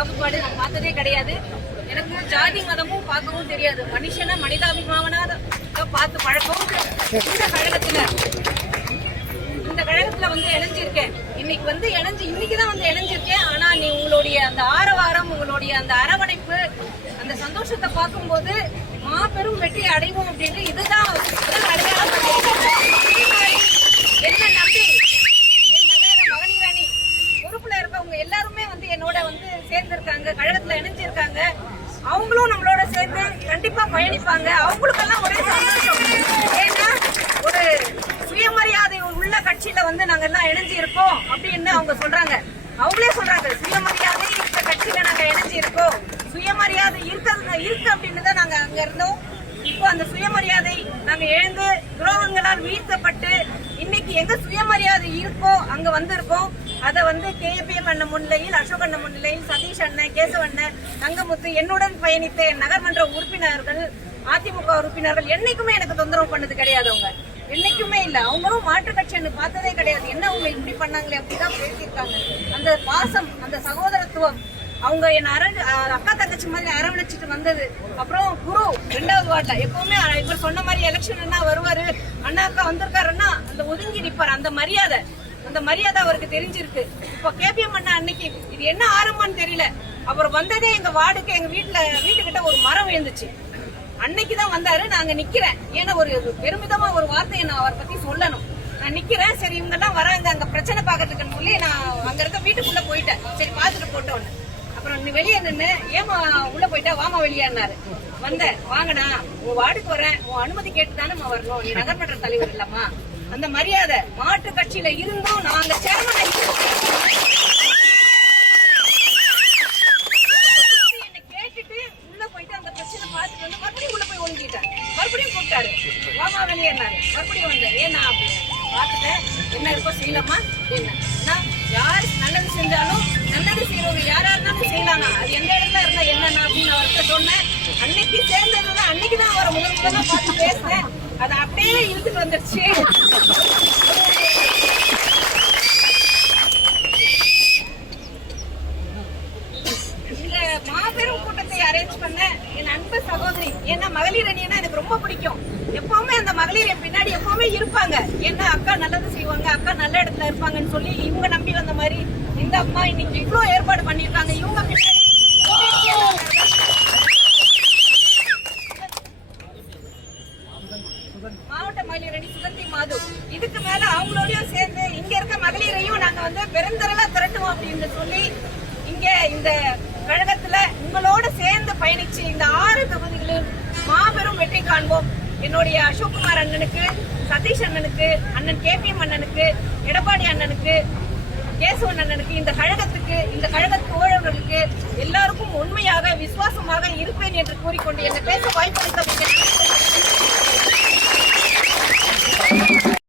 பாகுபாடு நான் பார்த்ததே கிடையாது. எனக்கு ஜாதி மதமும் பார்க்கவும் தெரியாது. மனுஷனை மனிதாபிமானத பார்த்து பழக்கம். இந்த கழகத்துல வந்து இணைஞ்சிருக்கேன். இன்னைக்குதான் வந்து இணைஞ்சிருக்கேன். ஆனா நீ உங்களுடைய அந்த ஆரவாரம், உங்களுடைய அந்த அரவணைப்பு, அந்த சந்தோஷத்தை பார்க்கும்போது மாபெரும் வெற்றி அடைவோம் அப்படின்னு இதுதான் என்ன நம்பி என் நகர மகளிர் அணி பொறுப்புல இருக்கவங்க எல்லாருமே வந்து என்னோட வந்து சேர்ந்திருக்காங்க, கழகத்துல இணைஞ்சிருக்காங்க. அவங்களும் நம்மளோட சேர்ந்து கண்டிப்பா பயணிப்பாங்க. அவங்களுக்கெல்லாம் ஒரே சந்தோஷம். ஏன்னா ஒரு சுயமரியாதை உள்ள கட்சியில வந்து நாங்க எல்லாம் இணைஞ்சு இருக்கோம் அப்படின்னு அவங்க சொல்றாங்க. அவங்களே சொல்றாங்க, சுயமரியாதை இந்த கட்சியில நாங்க இணைஞ்சு இருக்கோம். சுயமரியாதை இருக்கு அப்படின்னு தான் நாங்க அங்க இருந்தோம். இப்போ அந்த சுயமரியாதை நாங்க எழுந்து துரோகங்களால் வீழ்த்தப்பட்டு இன்னைக்கு எங்க சுயமரியாதை இருக்கோ அங்க வந்திருக்கோம். அதை வந்து KPM அண்ணன் முன்னிலையில், அசோக் அண்ணன் முன்னிலையில், சதீஷ் அண்ணன், கேசவ அண்ணன், தங்கமுத்து, என்னுடன் பயணித்த நகர்மன்ற உறுப்பினர்கள், அதிமுக உறுப்பினர்கள் என்னைக்குமே எனக்கு தொந்தரவு பண்ணது கிடையாது. அவங்க என்னைக்குமே இல்ல. அவங்களும் மாற்று கட்சின்னு பார்த்ததே கிடையாது. என்ன அவங்க இப்படி பண்ணாங்களே அப்படிதான் பேசியிருக்காங்க. அந்த பாசம், அந்த சகோதரத்துவம், அவங்க என்ன அக்கா தங்கச்சி மாதிரி அரவணைச்சிட்டு வந்தது. அப்புறம் குரு 2வது வார்டுல எப்பவுமே இவர் சொன்ன மாதிரி எலெக்ஷன் வருவாரு, அண்ணா அக்கா வந்திருக்காருன்னா அந்த ஒதுங்கி நிப்பாரு. அந்த மரியாதை அவருக்கு தெரிஞ்சிருக்கு. இப்ப KPM அண்ணா அன்னைக்கு இது என்ன ஆரம்பம்னு தெரியல. அப்புறம் வந்ததே எங்க வார்டுக்கு, எங்க வீட்டுக்கிட்ட ஒரு மரம் விழுந்துச்சு. அன்னைக்குதான் வந்தாரு. நாங்க நிக்கிறேன். ஏன்னா ஒரு பெருமிதமா ஒரு வார்த்தையை நான் அவரை பத்தி சொல்லணும். நான் நிக்கிறேன். சரி இவங்க எல்லாம் வராங்க அங்க பிரச்சனை பாக்கிறதுக்குன்னு சொல்லி நான் அங்க இருக்க வீட்டுக்குள்ள போயிட்டேன். சரி பாத்துட்டு போட்டோன்னு. அப்புறம் நீ வெளியே நின்று ஏமா உள்ள போயிட்டா, வாமா வெளியேன்னாரு. வந்தேன். வாங்கடா, உன் வார்டுக்கு வரேன், உன் அனுமதி கேட்டுதானே வரணும், நீ நகர்மன்ற தலைவர் இல்லம்மா. அந்த மரியாதை மாற்று கட்சியில இருந்தும் நாங்க சேர்மன் என்ன கேட்டுட்டு உள்ள போயிட்டு அந்த பிரச்சனை பார்த்துட்டு வந்து மறுபடியும் உள்ள போய் ஒழுங்கிட்டேன். மறுபடியும் கூப்பிட்டாரு, வாமா வெளியேன்னாரு. மறுபடியும் வந்தேன். ஏன்னா அப்படின்னு பார்த்துட்டேன். என்ன இருக்கோ செய்யலாமா என்ன, யார் நல்லது செஞ்சாலும் நல்லது செய்யறவங்க யாரா இருந்தாலும் செய்யலாங்க. அது எந்த இடத்துல இருந்தா என்னன்னா அப்படின்னு அவர்கிட்ட சொன்னேன். அன்னைக்கு சேர்ந்ததுதான். அன்னைக்குதான் அவரை முதல்ல பார்த்து பேசுறேன். அதை அப்படியே இழுத்துட்டு வந்துருச்சு. இந்த மாபெரும் கூட்டத்தை அரேஞ்ச் பண்ண என் அன்பு சகோதரி, ஏன்னா மகளிர் அணினா எனக்கு ரொம்ப பிடிக்கும். எப்பவுமே அந்த மகளிர் என் பின்னாடி எப்பவுமே இருப்பாங்க. ஏன்னா அக்கா நல்லது செய்வாங்க, அக்கா நல்ல இடத்துல இருப்பாங்கன்னு சொல்லி இவங்க நம்பி வந்த மாதிரி இந்த அம்மா இன்னைக்கு இவ்வளவு ஏற்பாடு பண்ணிருக்காங்க. இவங்க பின்னாடி மாவட்ட மகளிர் அணி சுகந்தி மாது, இதுக்கு மேல அவங்களோடயும் சேர்ந்து இங்க இருக்க மகளிரையும் நாங்க வந்து பெருந்தரலா திரட்டுவோம் அப்படின்னு சொல்லி இங்க இந்த கழகத்துல உங்களோட சேர்ந்து பயணிச்சு இந்த 6 தொகுதிகளில் மாபெரும் வெற்றி காண்போம். என்னுடைய அசோக்குமார் அண்ணனுக்கு, சதீஷ் அண்ணனுக்கு, அண்ணன் KPM அண்ணனுக்கு, எடப்பாடி அண்ணனுக்கு, கேசவன் அண்ணனுக்கு, இந்த கழகத்துக்கு, இந்த கழக தோழர்களுக்கு எல்லாருக்கும் உண்மையாக விசுவாசமாக இருப்பேன் என்று கூறிக்கொண்டு என்ன பேச வாய்ப்பளித்த